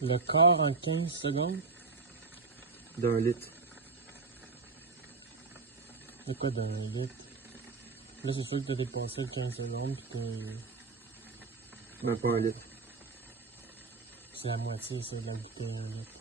Le quart en 15 secondes? D'un litre. C'est quoi d'un litre? Là, c'est sûr que t'as dépassé le 15 secondes, pis Même pas un litre. c'est la moitié, c'est de la bouteille, un litre.